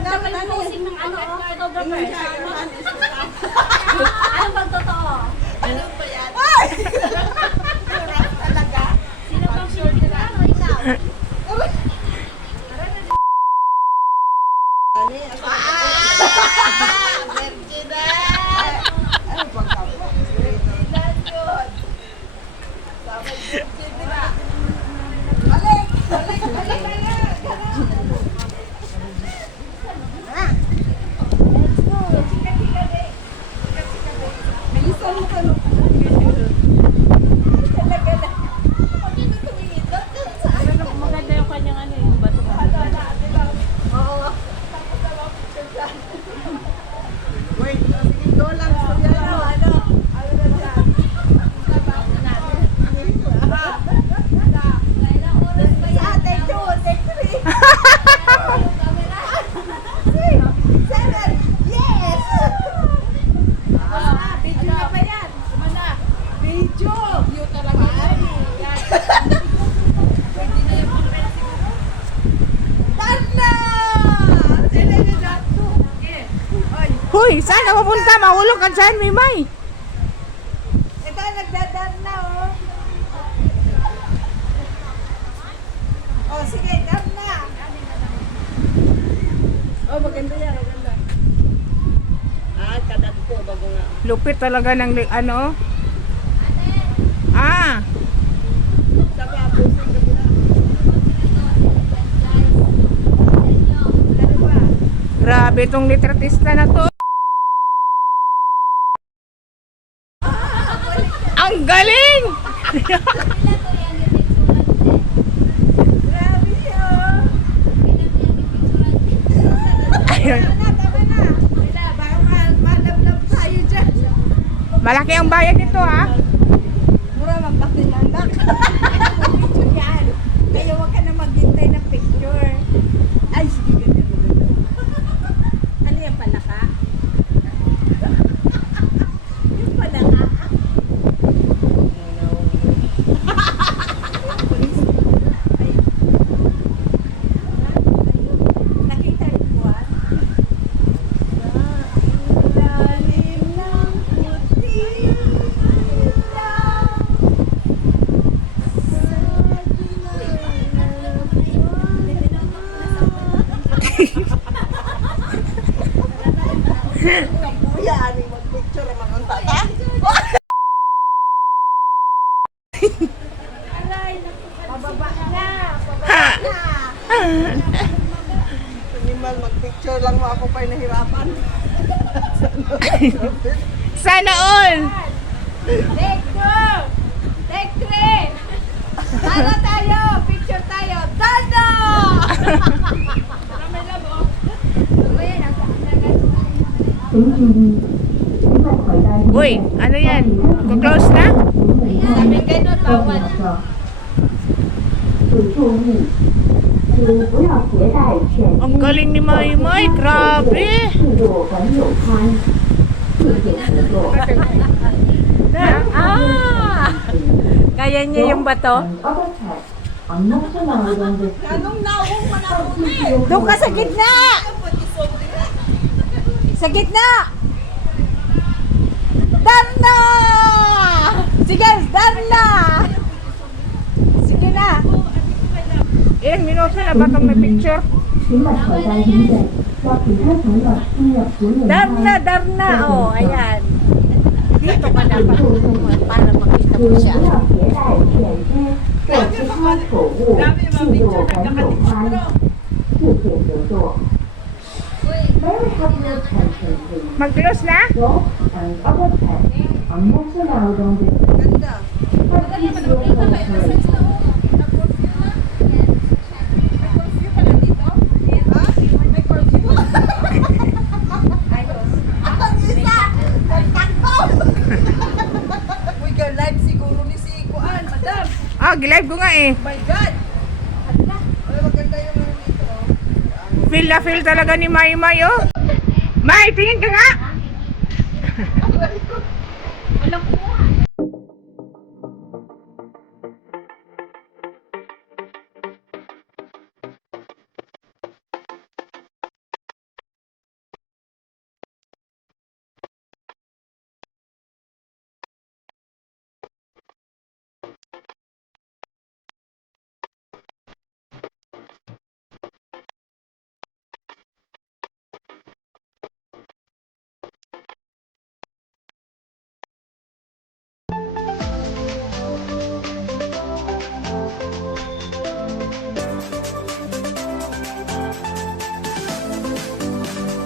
maganda pa yung posing ng ano, photographer. Anong bang totoo? Ano ba yan? Ay! Talaga? Sino bang sure nila? Ano ikaw? Virgin na! Ano bang kapo? Virgin yun! Sabay virgin nila! Balik! Balik! Balik! Maganda yung kanyang ano, yung bato. Wait, sige, go lang. Ano na dyan? Sa take 2, take 3. 7, yes! Video na pa yan. Video! Video talaga yan. Pwede na yung pang-rent siguro. Tanda! Sila na dyan. Hoy, saan ka pupunta? Mahulog ka dyan, Mimay. Ito, nagdadaan na, oh. Oh, sige, daan na. Oh, maganda yan, maganda. Kadat ko, bago nga. Lupit talaga ng ano. Ah, Saka, pusing ka muna. Ano ba? grabe tong litratista na to. Ang galing! Grabe siya, oh. Ayun. Tama na. Wala, baka malab-lab tayo dyan. Malaki ang bayad nito, ha? Mura magpakilandak. Picture yan. Kaya huwag ka na maghintay ng picture. Ay, sige, ganyan. Ano yan, palaka? Yung palaka? Ay. Nakita yung buwan? Lalim ng puti lang. Kuya, ano yung mag-picture naman ang tata? Pababa na! Pababa na! Minimal, mag-picture lang mo ako pa'y nahirapan. Sana all! Take 2! Take 3! Tara tayo! Picture tayo! Dada! May labo. Uy, ano yan? Close na? Sabi kayo doon, bawal. 请注意，请不要携带犬 Ang galing ni Maymay, grabe! 进入本有餐，谢谢合作。 Kaya niya yung bato? Anong naong manahuli? Doon ka sa gitna! Sa gitna! Darna! Sige, Darna! Sige na! Ilang minuto na ba itong may picture? 请把口袋停等，要请开场的音乐服务员 Darna, Darna! Oh, ayan. Dito ka dapat para makita 请 mo 不 siya. 要携带犬只或其他宠物进入本有餐，谢谢合作。May we have your attention, please? Mag-close na? Dogs and other pets are not allowed on this Ganda. Please your cooperation. May curfew ka na dito? Ha? May curfew? Ang isa! Takbo! Uy, live siguro ni si Kuan, madam. Ah, gilive ko nga eh. My God! Hala, maganda yung ano dito. Feel na feel talaga ni Maymay, oh. May, tingin ka nga! Walang kuha.